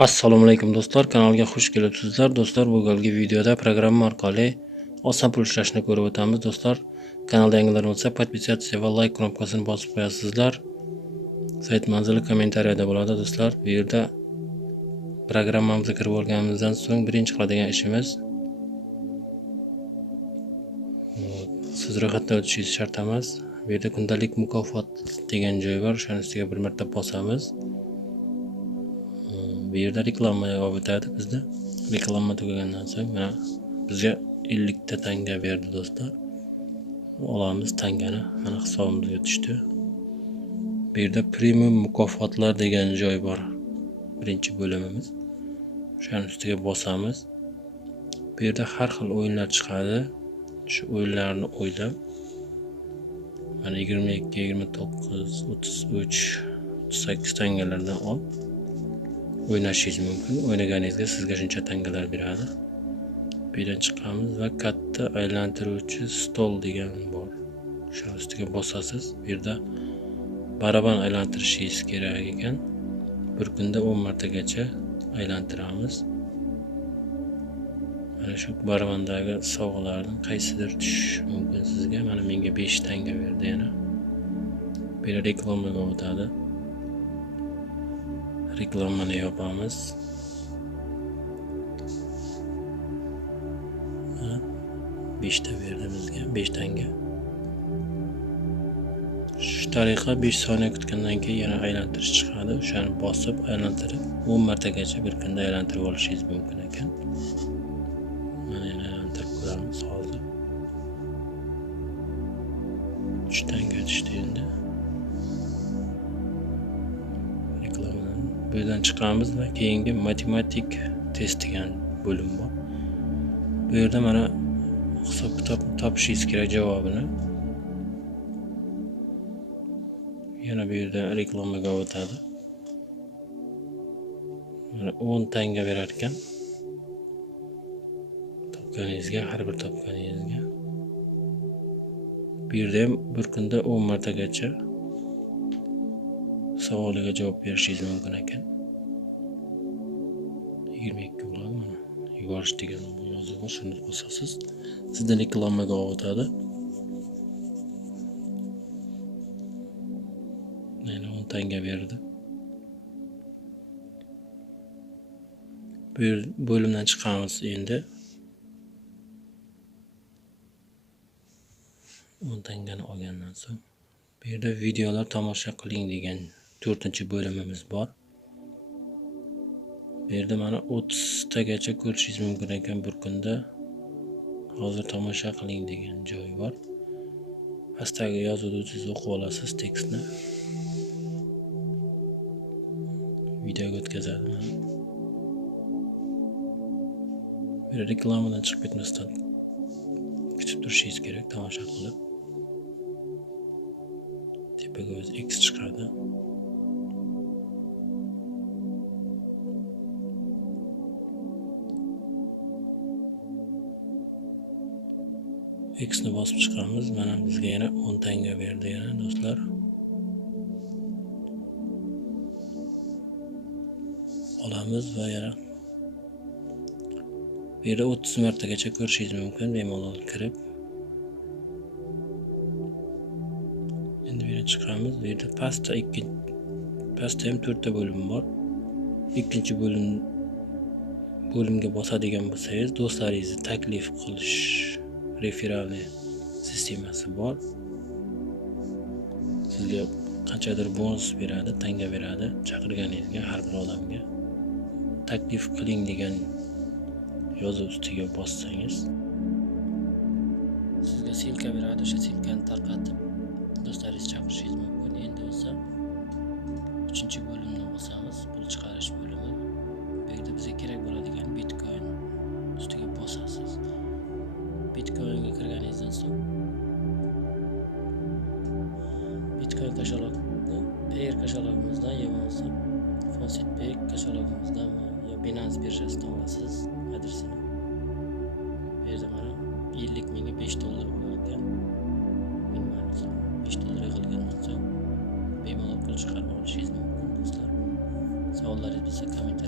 Assalomu alaykum do'stlar, kanalga xush kelibsizlar. Do'stlar, bu galgi videoda programma orqali oson pul ishlashni ko'rib o'tamiz. Do'stlar, kanalda yangilar bo'lsa, подписаться va like knopkasini bosib qo'yasizlar. Sayt manzili kommentariyada bo'ladi do'stlar. Bu yerda programmamizga kirib olganimizdan so'ng birinchi qiladigan ishimiz siz ro'yxatdan o'tishingiz shart emas. Bu yerda kundalik mukofot degan joy bor. o'shani ustiga bir marta bosamiz. Bu yerda reklama javob o'tadi bizda reklama tugagandan so'ng mana bizga 50 ta tanga berdi do'stlar. Olamiz tangani mana hisobimizga tushdi. Bu yerda premium mukofotlar degan joy bor birinchi bo'limimiz. O'shani ustiga bosamiz. Bu yerda har xil o'yinlar chiqadi. Shu o'yinlarni o'ylab mana 22 29 33 38 tangalardan ol. O'ynashingiz mumkin. O'ynaganingizda sizga shuncha tangalar beradi. Bu yerdan chiqamiz va katta aylantiruvchi stol degan bor. O'sha ustiga bosasiz. Bu yerda baraban aylantirishingiz kerak ekan. Bir kunda 10 martagacha aylantiramiz. Mana shu baravandagi sovg'alardan qaysidir tushishi mumkin sizga. Mana menga 5 tanga berdi yana. Bu yerda reklamaga o'tadi. Reklamani yopamiz beshta berdi bizga besh tanga shu tariqa besh soniya kutgandan keyin yana aylantirish chiqadi. O'shani bosib aylantirib o'n martagacha bir kunda aylantirib olishingiz mumkin ekan. Mana yana aylantirib ko'ramiz hozir uch tanga tushdi endi. Bu yerdan chiqamiz va keyingi matematik test degan bo'lim bor. Bu yerda mana hisob kitob topishingiz kerak javobini. Yana bu yerda reklamaga o'tadi. Mana o'n tanga berar ekan. Topganingizga har bir topganingizga. Bu yerda ham bir kunda o'n martagacha savoliga javob berishingiz mumkin ekan. Yigirma ikki bo'ladi mana. Yuborish degan yozuv bor shuni bosasiz sizdan reklamaga o'tadi. Yana o'n tanga berdi. Bu bo'limdan chiqamiz endi. O'n tangani olgandan so'ng. Bu yerda videolar tomosha qiling degan to'rtinchi bo'limimiz bor. Bu yerda mana o'ttiztagacha ko'rishingiz mumkin ekan bir kunda. Hozir tomosha qiling degan joy bor. Pastdagi yozuvni o'zingiz o'qib olasiz tekstni. Videoga o'tkazadi bu reklamadan chiqib ketmasdan kutib turishingiz kerak tomosha qilib. Tepaga o'zi x chiqadi. X ni bosib chiqamiz mana bizga yana 10 tanga berdi yana do'stlar. Olamiz va yana bu yerda 30 martagacha ko'rishingiz mumkin. Bemalol kirib. Endi bu chiqamiz bu yerda pastda ikki pastda ham to'rtta bo'lim bor. Ikkinchi bo'lim bo'limga bosadigan bo'lsangiz do'stlaringizni taklif qilish referalniy sistemasi bor. Sizga qanchadir bonus beradi tanga beradi chaqirganingizga har bir odamga taklif qiling degan yozuv ustiga bossangiz sizga silka beradi o'sha silkani tarqatib do'stlaringizni chaqirishingiz mumkin endi bo'lsa uchinchi bo'limni bosamiz pul chiqarish bo'limi bitcoinga kirganingizdan so'ng bitcoin kashalogni payer kashalogimizdan yo bo'lmasa faucet pay kashalogimizdan yo binance birjasidan olasiz adresini bu yerda mana yillik menga besh dollar bo'lar ekan besh dollar yig'ilgandan so'ng bemalol pul chiqarib olishingiz mumkin do'stlar savollaringiz bo'lsa komment